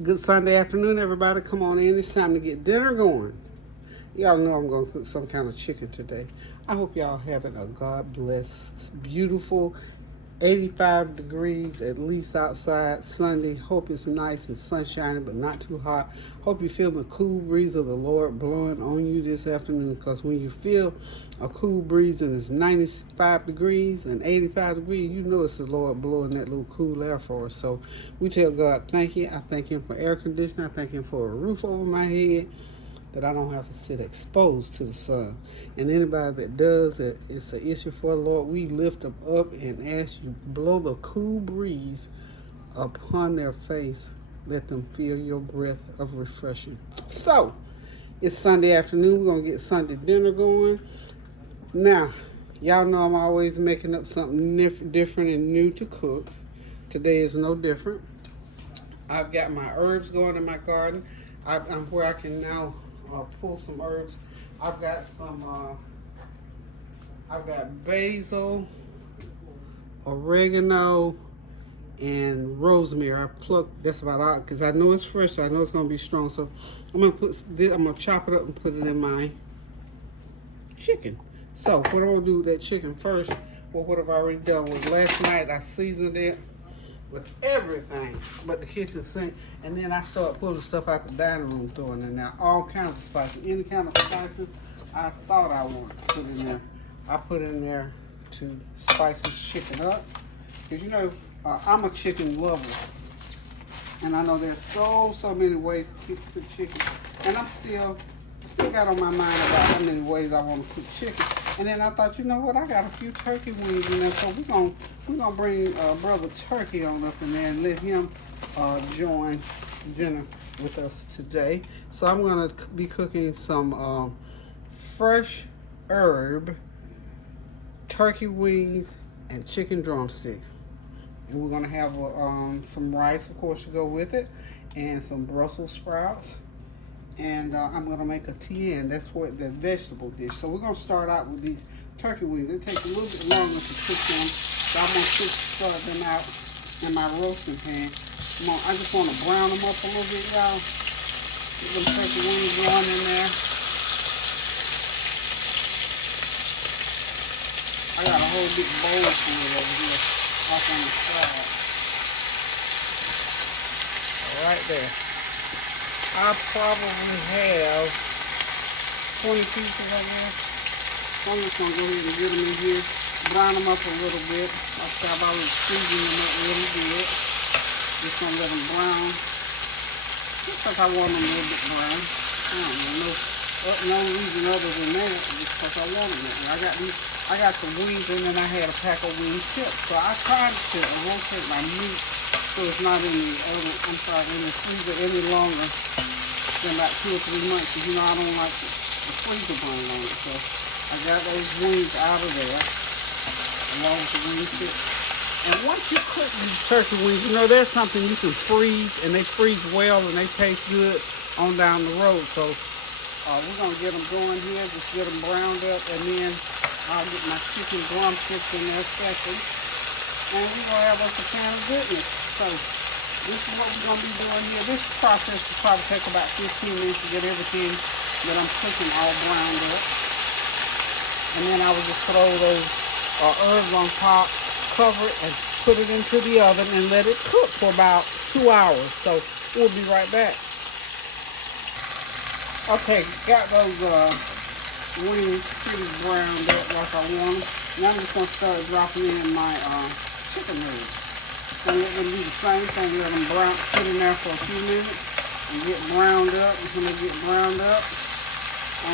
Good Sunday afternoon, everybody. Come on in. It's time to get dinner going. Y'all know I'm going to cook some kind of chicken today. I hope y'all having a God bless, beautiful 85 degrees at least outside Sunday. Hope it's nice and sunshiny, but not too hot. Hope you feel the cool breeze of the Lord blowing on you this afternoon, because when you feel a cool breeze and it's 95 degrees and 85 degrees, you know it's the Lord blowing that little cool air for us. So we tell God thank you. I thank Him for air conditioning. I thank Him for a roof over my head, that I don't have to sit exposed to the sun. And anybody that does, it's an issue for the Lord. We lift them up and ask you, blow the cool breeze upon their face. Let them feel your breath of refreshing. So, it's Sunday afternoon. We're going to get Sunday dinner going. Now, y'all know I'm always making up something different and new to cook. Today is no different. I've got my herbs going in my garden. I'm where I can now pull some herbs. I've got I've got basil, oregano, and rosemary. I plucked. That's about all, because I know it's fresh. So I know it's gonna be strong. So I'm gonna I'm gonna chop it up and put it in my chicken. So what I'm gonna do with that chicken first? Well, what I've already done was last night I seasoned it with everything but the kitchen sink, and then I started pulling stuff out the dining room, throwing in there, all kinds of spices, any kind of spices I thought I wanted to put in there. I put in there to spice this chicken up, because you know I'm a chicken lover, and I know there's so many ways to cook chicken, and I'm still got on my mind about how many ways I want to cook chicken. And then I thought, you know what, I got a few turkey wings in there, so we're gonna bring Brother Turkey on up in there and let him join dinner with us today. So I'm gonna be cooking some fresh herb turkey wings and chicken drumsticks. And we're gonna have some rice, of course, to go with it, and some Brussel sprouts. And I'm going to make a Tien. That's what the vegetable dish. So we're going to start out with these turkey wings. It takes a little bit longer to cook them, so I'm going to start them out in my roasting pan. I just want to brown them up a little bit, y'all. Get them turkey wings going in there. I got a whole big bowl full over here off on the side. Right there. I probably have 20 pieces, I guess. I'm just going to go ahead and get them in here, brown them up a little bit. I've already seasoned them up really good. Just going to let them brown, just like I want them a little bit brown. I don't know, no reason other than that, just because I want them that way. I got some wings, and then I had a pack of wing chips. So I tried to rotate my meat so it's not in the freezer any longer than about 2 or 3 months, because you know I don't like the freezer burn on it. So I got those wings out of there along with the wing chips. And once you cook these turkey wings, you know there's something you can freeze, and they freeze well and they taste good on down the road. So we're gonna get them going here, just get them browned up, and then I'll get my chicken drumsticks in there second, and we're gonna have us a can of goodness. So this is what we're gonna be doing here. This process will probably take about 15 minutes to get everything that I'm cooking all browned up, and then I will just throw those herbs on top, cover it, and put it into the oven and let it cook for about 2 hours. So we'll be right back. Okay, got those wings pretty browned up like I want them. Now I'm just going to start dropping in my chicken nuggets. I'm going to let them do the same thing. Let them sit in there for a few minutes and get browned up. And when they get browned up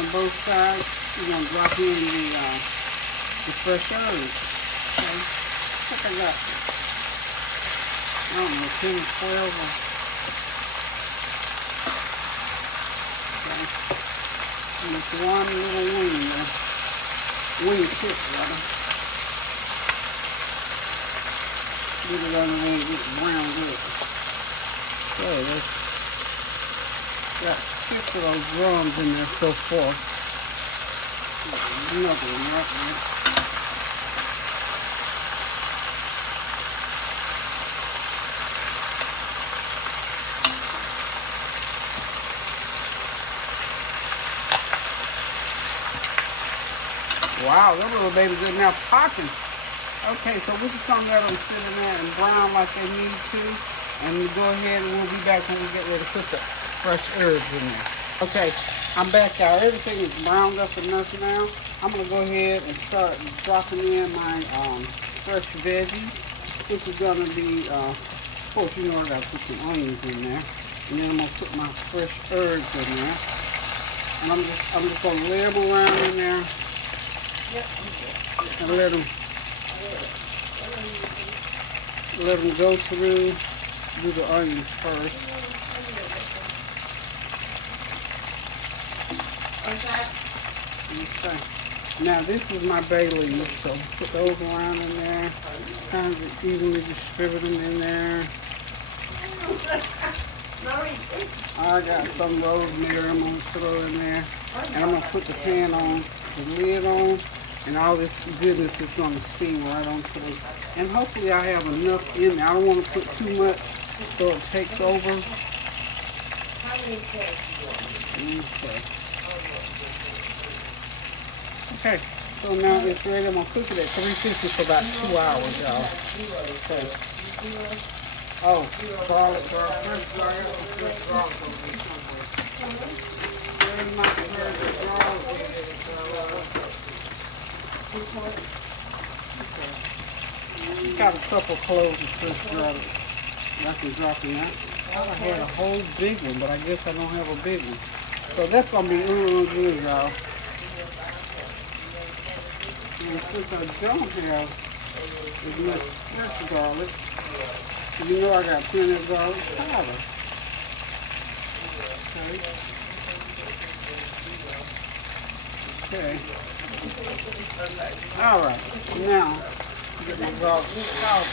on both sides, you're going to drop in the fresh herbs. Okay, I think I got, I don't know, 10 or 12 or and it's one little wing chip, rather. Get it under there and get it browned up. So there's got 6 of those drums in there so far. Nothing right there. Wow, them little babies in there popping. Okay, so this is something that'll sit in there and brown like they need to. And we go ahead and we'll be back when we get ready to put the fresh herbs in there. Okay, I'm back, y'all. Everything is browned up enough now. I'm gonna go ahead and start dropping in my fresh veggies, which is gonna be, of course, you know I gotta put some onions in there, and then I'm gonna put my fresh herbs in there, and I'm just gonna lay them around in there, and let them go through. Do the onions first. Okay. Now this is my bay leaves, so put those around in there. Kind of evenly distribute them in there. I got some rosemary I'm gonna throw in there, and I'm gonna put the pan on, the lid on, and all this goodness is gonna steam right on through. And hopefully I have enough in there. I don't want to put too much so it takes over. Okay, so now it's ready. I'm gonna cook it at 350 for about 2 hours, y'all. Okay. Oh, garlic, fresh garlic over here somewhere. Very much garlic. Okay. It's got a couple cloves of fresh garlic. I can drop in that. I had a whole big one, but I guess I don't have a big one. So that's gonna be good, y'all. And since I don't have as much fresh garlic, you know I got plenty of garlic powder. Okay. All right. Now get the garlic powder out.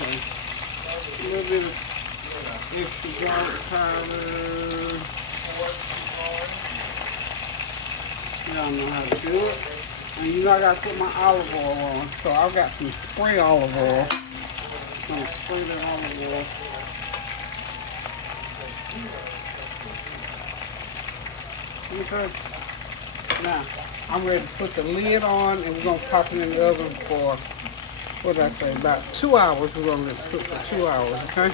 Okay. A little bit of extra garlic powder. Y'all know how to do it. And you know I gotta put my olive oil on. So I've got some spray olive oil. I'm gonna spray that olive oil. Okay. Now, I'm ready to put the lid on and we're gonna pop it in the oven for, what did I say, about 2 hours. We're gonna let it cook for 2 hours, okay?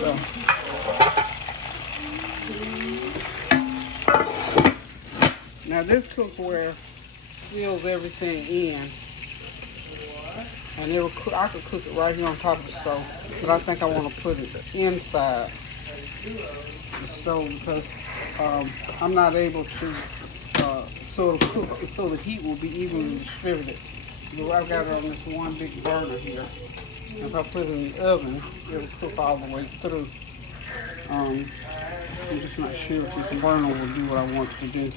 So, now this cookware seals everything in, and I could cook it right here on top of the stove, but I think I want to put it inside the stove because I'm not able to, so the heat will be evenly distributed. I've got it on this one big burner here. If I put it in the oven, it'll cook all the way through. I'm just not sure if this burner will do what I want it to do.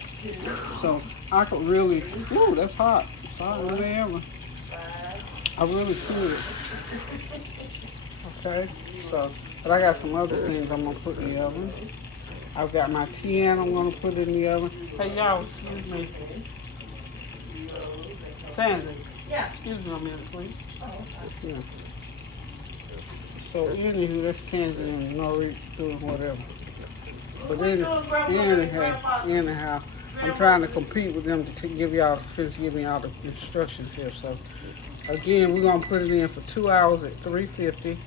So I could really, ooh, that's hot. It's hot than ever. I really could. Okay, so, but I got some other things I'm gonna put in the oven. I've got my Tien I'm gonna put in the oven. Hey y'all, excuse me. Tansy. Yeah. Excuse me a minute, please. Yeah. So anywho, that's Tansy and Nori doing whatever. But anyhow, I'm trying to compete with them to give me all the instructions here. So again, we're gonna put it in for 2 hours at 350.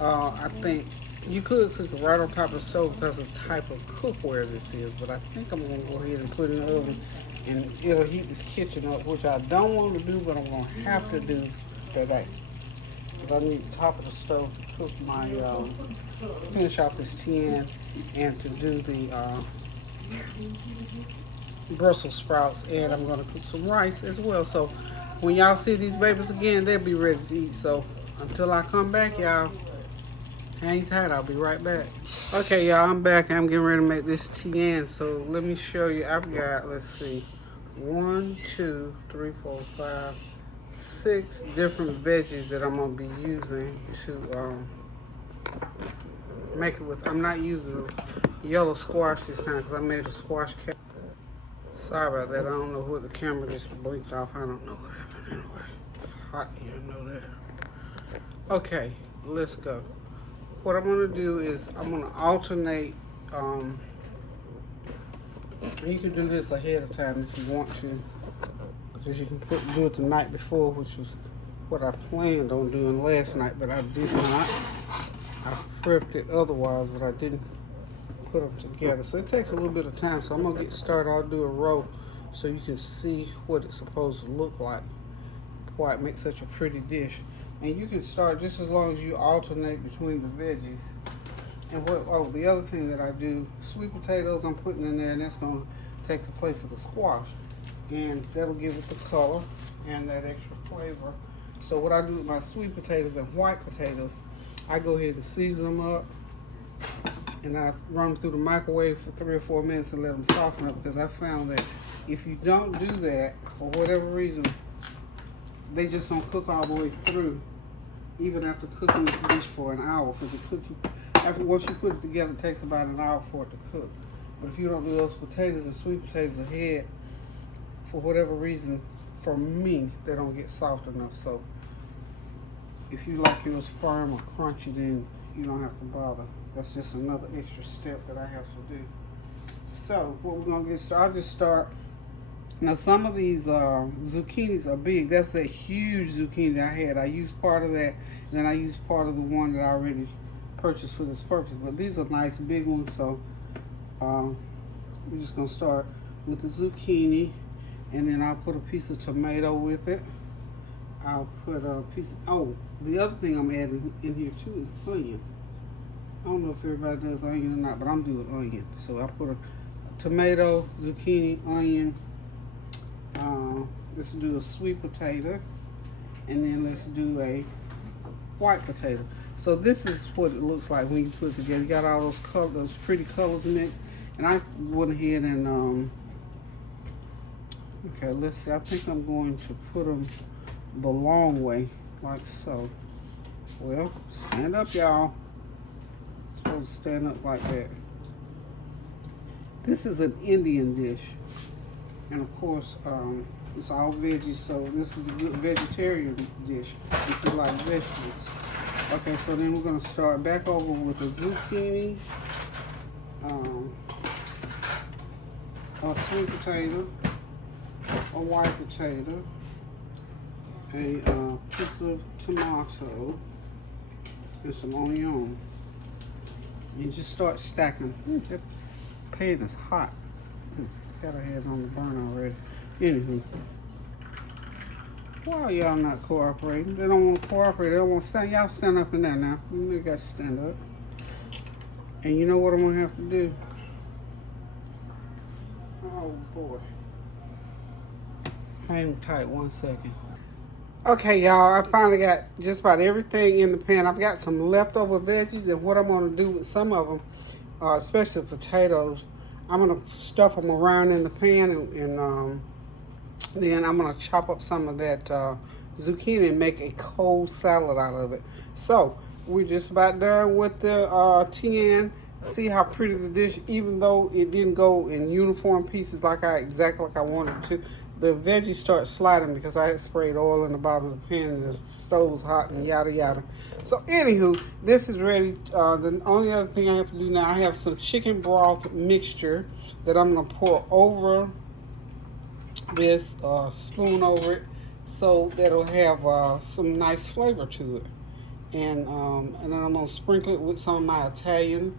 I think you could cook it right on top of the stove because of the type of cookware this is. But I think I'm gonna go ahead and put it in the oven, and it'll heat this kitchen up, which I don't want to do, but I'm gonna have to do today. Because I need the top of the stove to cook my finish off this Tien and to do the Brussel sprouts, and I'm gonna cook some rice as well. So when y'all see these babies again, they'll be ready to eat. So until I come back, y'all, hang tight, I'll be right back. Okay, y'all, I'm back. I'm getting ready to make this Tien. So let me show you. I've got, let's see, 1, 2, 3, 4, 5, 6 different veggies that I'm gonna be using to make it with. I'm not using yellow squash this time because I made a squash cap. Sorry about that. I don't know what the camera just blinked off. I don't know what happened anyway. It's hot here, I know that. Okay, let's go. what I'm gonna do is I'm gonna alternate. And you can do this ahead of time if you want to, because you can do it the night before, which was what I planned on doing last night, but I did not. I prepped it otherwise, but I didn't put them together. So it takes a little bit of time. So I'm gonna get started. I'll do a row so you can see what it's supposed to look like, why it makes such a pretty dish. And you can start just as long as you alternate between the veggies. And the other thing that I do, sweet potatoes I'm putting in there, and that's gonna take the place of the squash. And that'll give it the color and that extra flavor. So what I do with my sweet potatoes and white potatoes, I go ahead and season them up, and I run them through the microwave for 3 or 4 minutes and let them soften up, because I found that if you don't do that, for whatever reason, they just don't cook all the way through, even after cooking this dish for an hour, because once you put it together, it takes about an hour for it to cook. But if you don't do those potatoes and sweet potatoes ahead, for whatever reason, for me, they don't get soft enough. So if you like yours firm or crunchy, then you don't have to bother. That's just another extra step that I have to do. So what we're gonna get started, I'll just start. Now some of these zucchinis are big. That's that huge zucchini I had. I used part of that, and then I used part of the one that I already purchased for this purpose. But these are nice big ones, so we're just gonna start with the zucchini, and then I'll put a piece of tomato with it. I'll put a piece of, the other thing I'm adding in here too is onion. I don't know if everybody does onion or not, but I'm doing onion. So I put a tomato, zucchini, onion. Let's do a sweet potato, and then let's do a white potato. So this is what it looks like when you put it together. You got all those colors, those pretty colors mixed. And I went ahead and okay, let's see. I think I'm going to put them the long way, like so. Well, stand up, y'all. Supposed to stand up like that. This is an Indian dish, and of course, it's all veggies. So this is a good vegetarian dish if you like vegetables. Okay, so then we're gonna start back over with a zucchini, a sweet potato, a white potato, a piece of tomato, and some onion. You just start stacking. That pan is hot. Got her head on the burn already. Anywho, why are y'all not cooperating? They don't want to cooperate. They don't want to stand. Y'all stand up in there now. You got to stand up. And you know what I'm going to have to do? Oh, boy. Hang tight 1 second. Okay, y'all. I finally got just about everything in the pan. I've got some leftover veggies, and what I'm going to do with some of them, especially potatoes, I'm going to stuff them around in the pan, and then I'm going to chop up some of that zucchini and make a cold salad out of it. So we're just about done with the Tien. See how pretty the dish, even though it didn't go in uniform pieces exactly like I wanted it to. The veggies start sliding because I had sprayed oil in the bottom of the pan and the stove was hot and yada yada. So anywho, this is ready. The only other thing I have to do now, I have some chicken broth mixture that I'm going to pour over this, spoon over it, so that it'll have some nice flavor to it. And then I'm going to sprinkle it with some of my Italian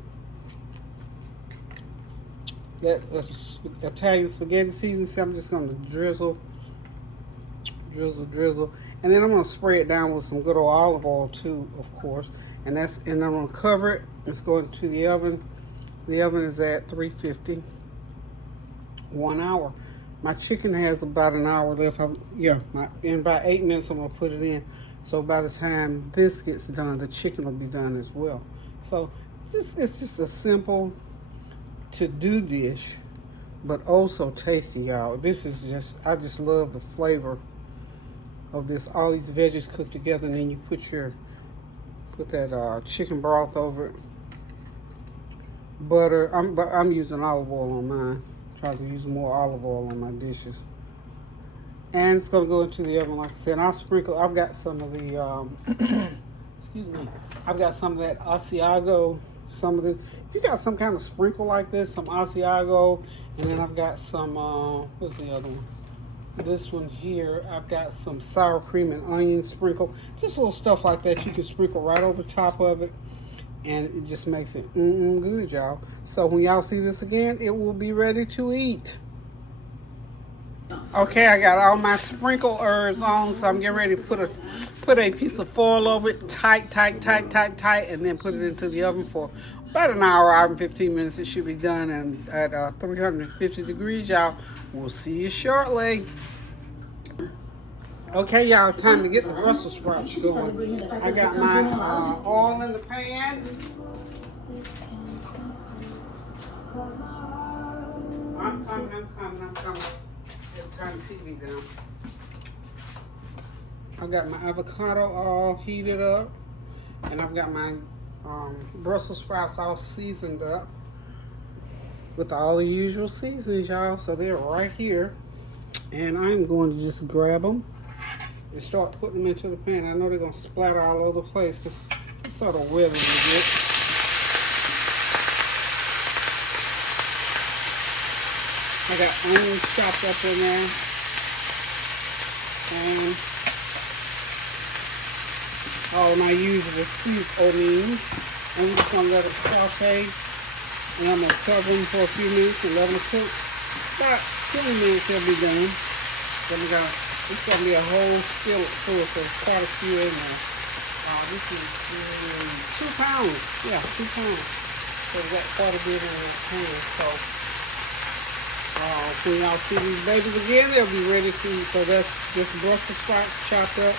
spaghetti seasoning. So I'm just going to drizzle, and then I'm going to spray it down with some good old olive oil too, of course. And I'm going to cover it. It's going to the oven. The oven is at 350, 1 hour. My chicken has about an hour left. In about 8 minutes I'm going to put it in. So by the time this gets done, the chicken will be done as well. So it's just a simple to-do dish, but also tasty, y'all. This is I just love the flavor of this. All these veggies cooked together, and then you put that chicken broth over it. Butter. I'm using olive oil on mine. Try to use more olive oil on my dishes. And it's gonna go into the oven, like I said. And I've got some of the excuse me. I've got some of that Asiago, some of the, if you got some kind of sprinkle like this, some Asiago, and then I've got some, what's the other one? This one here, I've got some sour cream and onion sprinkle. Just little stuff like that you can sprinkle right over top of it. And it just makes it good, y'all. So when y'all see this again, it will be ready to eat. Okay, I got all my sprinkle herbs on, so I'm getting ready to put a piece of foil over it, tight, and then put it into the oven for about an hour and 15 minutes. It should be done, and at 350 degrees, y'all. We'll see you shortly. Okay, y'all, time to get the Brussels sprouts going. I got my oil in the pan. I'm coming. Turn the TV down. I got my avocado all heated up, and I've got my Brussels sprouts all seasoned up with all the usual seasonings, y'all. So they're right here, and I'm going to just grab them and start putting them into the pan. I know they're going to splatter all over the place because it's sort of weather we get. I got onions chopped up in there, and all my usual sweet onions. I'm just going to let it saute, and I'm going to cover them for a few minutes and let them cook. About 20 minutes they'll be done. Then it's going to be a whole skillet full, so there's quite a few in there. This is 2 pounds. Yeah, 2 pounds. So we got quite a bit in that pan. So when y'all see these babies again, they'll be ready to eat. So that's just Brussels sprouts chopped up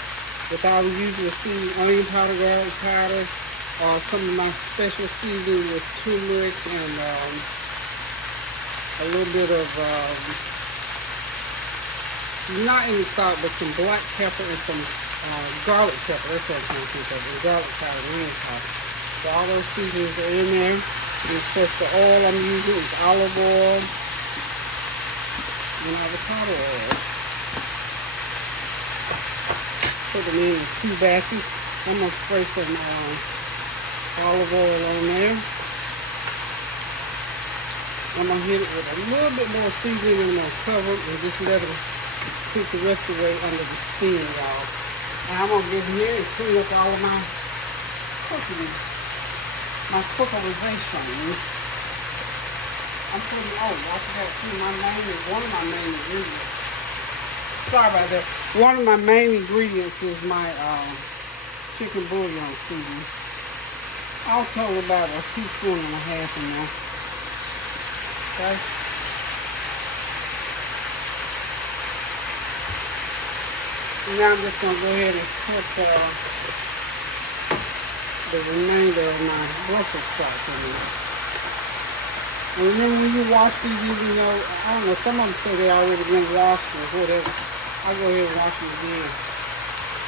with all the usual seasoning, onion powder, garlic powder, some of my special seasoning with turmeric and a little bit of not any salt, but some black pepper and some garlic pepper. That's what I'm trying to think of. And garlic powder, onion powder. So all those seasonings are in there. And of course, the oil I'm using is olive oil and avocado oil. Put them in 2 batches. I'm going to spray some olive oil on there. I'm going to hit it with a little bit more seasoning, and I'm going to cover it and just let it cook the rest of the way under the steam, y'all. And I'm going to get here and clean up all of my cookerization. I'm putting, I forgot to put one of my main ingredients. Sorry about that. One of my main ingredients is my chicken bouillon seasoning. I'll total about a teaspoon and a half in there. Okay. And now I'm just going to go ahead and put the remainder of my Brussels sprouts in there. And remember, when you wash these, even though, I don't know, some of them say they already been washed or whatever, I go ahead and wash them again.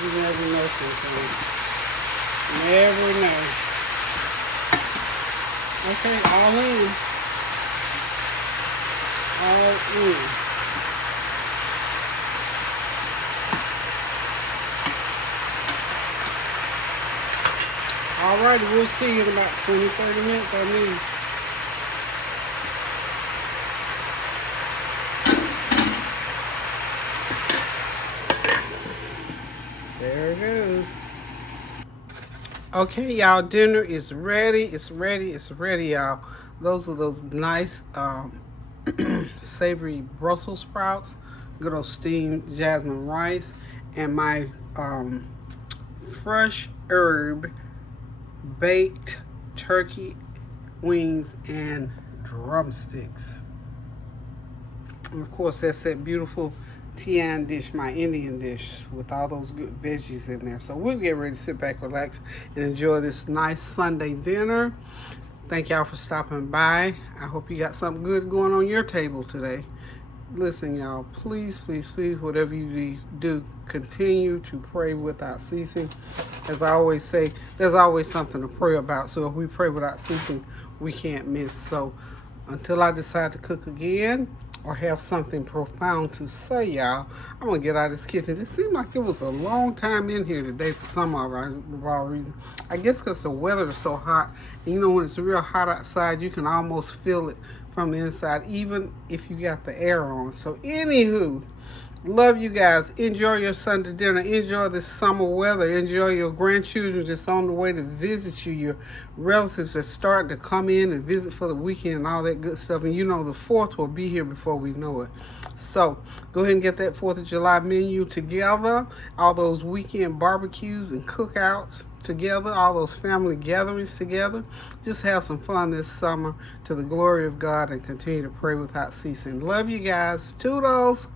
You never know something. Never know. Okay, all in. All in. Alrighty, we'll see you in about 20-30 minutes on these. There it goes. Okay, y'all, dinner is ready. It's ready, y'all. Those are those nice savory Brussels sprouts, good old steamed jasmine rice, and my fresh herb baked turkey wings and drumsticks. And of course, that's that beautiful Tien dish, my Indian dish, with all those good veggies in there. So we'll get ready to sit back, relax, and enjoy this nice Sunday dinner. Thank y'all for stopping by. I hope you got something good going on your table today. Listen, y'all, please, whatever you do, continue to pray without ceasing. As I always say, there's always something to pray about. So if we pray without ceasing, we can't miss. So until I decide to cook again, or have something profound to say, y'all, I'm gonna get out of this kitchen. It seemed like it was a long time in here today for some of our reason. I guess because the weather is so hot. And you know, when it's real hot outside, you can almost feel it from the inside, even if you got the air on. So, anywho, love you guys. Enjoy your Sunday dinner. Enjoy this summer weather. Enjoy your grandchildren that's on the way to visit you. Your relatives are starting to come in and visit for the weekend and all that good stuff. And you know the 4th will be here before we know it. So go ahead and get that 4th of July menu together. All those weekend barbecues and cookouts together, all those family gatherings together. Just have some fun this summer to the glory of God and continue to pray without ceasing. Love you guys. Toodles.